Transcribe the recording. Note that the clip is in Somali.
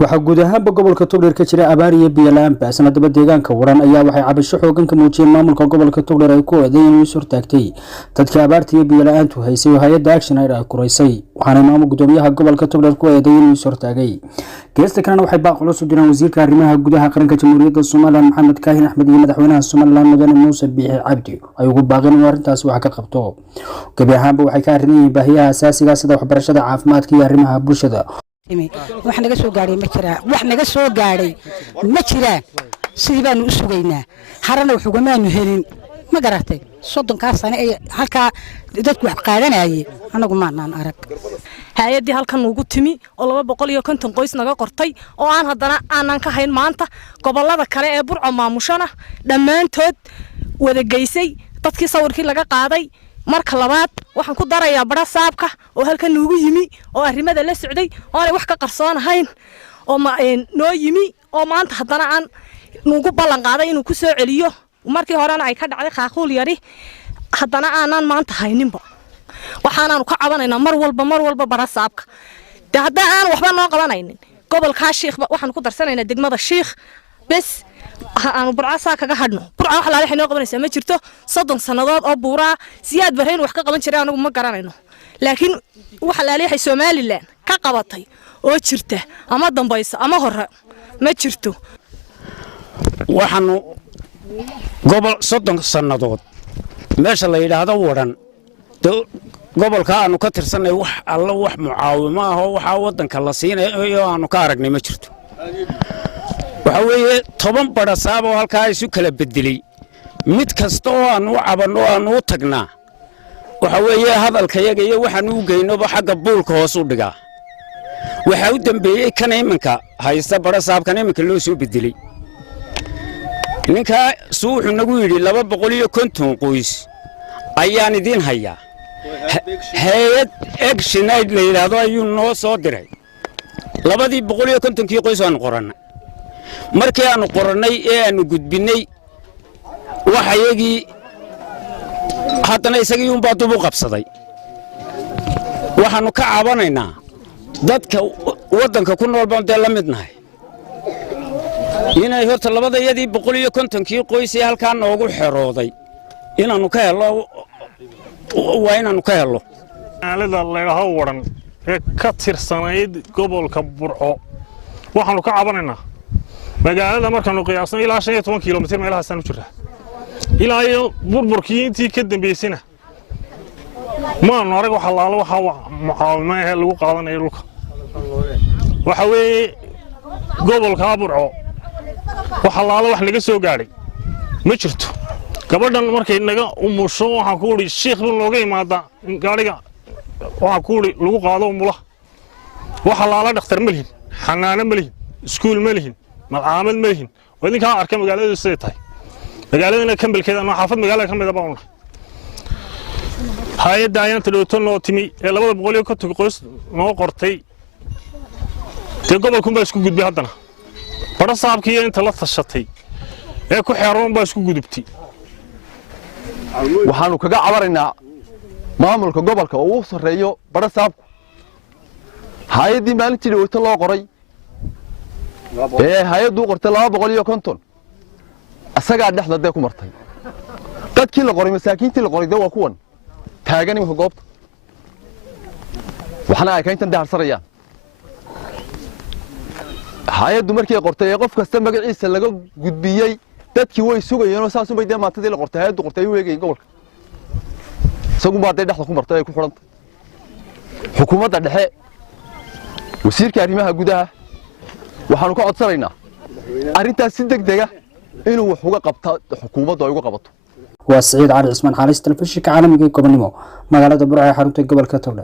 waxa guud ahaanba gobolka Togdheer ka jira abaar iyo biyo la'aan baahsan daba deegaanka waran ayaa waxay cabasho xoogan ka muujiyeen maamulka gobolka Togdheer ay ku eedeeyeen inuu suurtaagtay dadka abaarta iyo biyo la'aantu haysay hay'adda Action Aid ay kureysay waxaana maamul gudoomiyaha gobolka Togdheer ku eedeeyeen inuu suurtaagay geesta kalena waxay baaq culus u direen wasiirka arrimaha gudaha qaranka Jamhuuriyadda Soomaaliya Maxamed Kaahin Axmed iyo madaxweynaha Soomaaliland Mudane Muuse Biixi Cabdi ay ugu baaqeen in arrintaas wax ka qabto gabi ahaanba waxay ka arrinayeen baahiyaha asaasiga sida waxbarashada caafimaadka iyo arrimaha bulshada wax naga soo gaaray ma jiraan sidii baanu u sugaynaa harana wax ugamaanu helin ma garatay 30 sano ay halka dadku wax qaadanayay anagu maanaan arag hay'adii halkan ugu timi oo 250 qoys naga qortay oo aan hadana aanan ka hayn maanta gobolada kale ee Burco maamushana dhamaantood wada geysay dadkii sawirkii laga qaaday marka labaad waxaan ku darayaa bara saabka oo halkan ugu yimi oo arrimada la socday oo ay wax ka qarsoonahayn oo noo yimi oo maanta hadana aan nugu ballan qaaday inuu ku soo celiyo markii horena ay ka dhacday qaaqul yari hadana aanan maanta hayninba waxaanaanu ka cabanaynaa mar walba bara saabka hadda aan waxba noo qabanaynin gobolka Sheekh waxaan ku darsanaynaa degmada Sheekh bas aanu burcaasa kaga hadno burca wax la xinoo qabanaysa ma jirto 30 sanadood oo buura siyaad bareen wax ka qaban jiray anagu ma garanayno laakiin waxa la leeyahay Soomaaliland ka qabatay oo jirta ama dambayso ama hore ma jirto waxaanu gobol 30 sanadood meesha la yiraahdo waran gobolka aanu ka tirsanay wax alla wax mucaawimo ah oo waxa wadanka la siinayo aanu ka aragnay ma jirto waxa weeye 10 barasaab oo halka isu kala bedelay mid kasta oo aanu cabano aanu tagnaa waxa weeye hadalkayaga iyo waxaan u geeynoba xagga buulka hoos u dhigaa waxa u dambeeyay kan imanka haysta barasaabkan imanka loo soo bedelay ninka suuxu nagu yiri 250 qoys ayaan idin hayaa hay'ad Action Aid la yiraahdo ayuu noo soo diray 250 qoys aan qoranay markii aanu qornay ee aanu gudbinay waxayagii hadana isagii un baa dub u qabsaday waxaanu ka cabanaynaa dadka wadanka ku nool baan la midnahay inay horta labadayadii 250 qoys ee halka noogu xirooday inaanu ka helo waa inaanu ka helo aalada leeyahay waran ee ka tirsanayd gobolka Burco waxaanu ka cabanaynaa magaalada markaanu qiyaasno ilaa 15 kiiloomitir meelaha sanu jira ilaa iyo burburkii intii ka dambeysana ma noorag waxa laalo waxa mucaawimo ah lagu qaadanayo dhulka waxa weeye gobolka Burco waxa laalo wax naga soo gaaray ma jirto gabadhan markay naga umusho waxa ku uri sheekh looga imaada gaariga waxa ku uri lagu qaado umula waxa laalo dhakhtar malhin xanaano malhin iskuul malhin malcaamed malhin wadinka arkay magaalada sidee tahay magaaladana kambalkeeda ama xaafad magaalada kamid ah baan hay'adda ayaan tadooto noo timi ee 250 qoys noo qortay gobolku baa isku gudbay hadana bara saabkii inta la tashatay ee ku xeeroon baa isku gudubtay waxaanu kaga cabaraynaa maamulka gobolka oo uu sareeyo bara saabku hay'adii maalintii dhawto loo qoray hay'addu qortay 250 asaga dhaxda ku martay dadkii la qoray masaakiintii la qoray waa kuwan taagan imka goobta waxana ay ka intan daarsanayaan hay'addu markii qortay qof kasta magaciisa laga gudbiyay dadkii way sugayeen oo saas u bayday maantadii la qortay hay'addu qortay weegay gobolka isagu baaday dhaxda ku martay ay ku xirantay xukuumadda dhexe wasiirka arrimaha gudaha waxaanu ka codsanaynaa arintaas si degdeg ah inuu wax uga qabto xukuumadda ay uga qabato waa Saciid Cali Ismaan xaalis telefishinka caalamiga ee Gobonimo magaalada Burco ee xarunta gobolka Togdheer